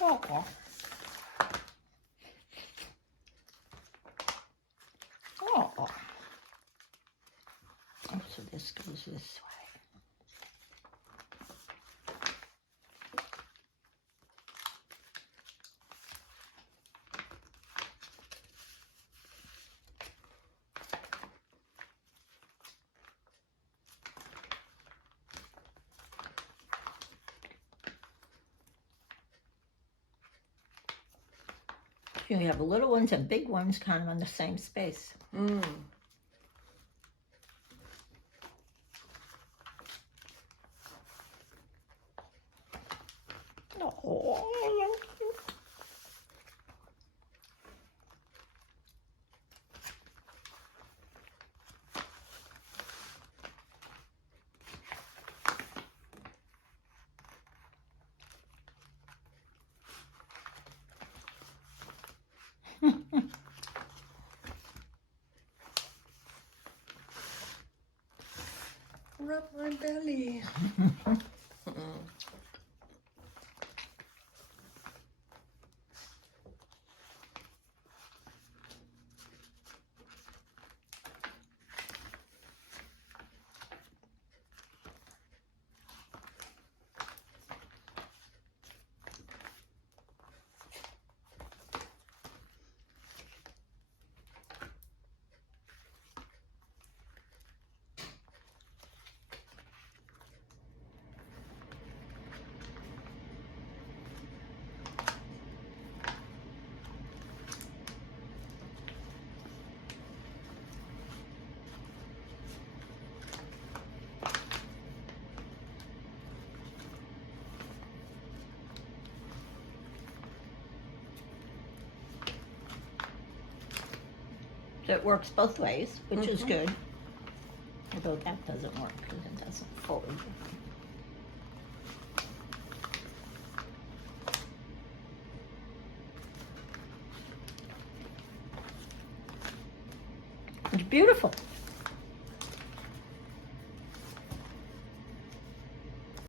Oh. Oh. Oh, so this goes this way. You have little ones and big ones kind of on the same space. Mm. Oh, Rub my belly. So it works both ways, which is good. Although that doesn't work because it doesn't fold. It's beautiful.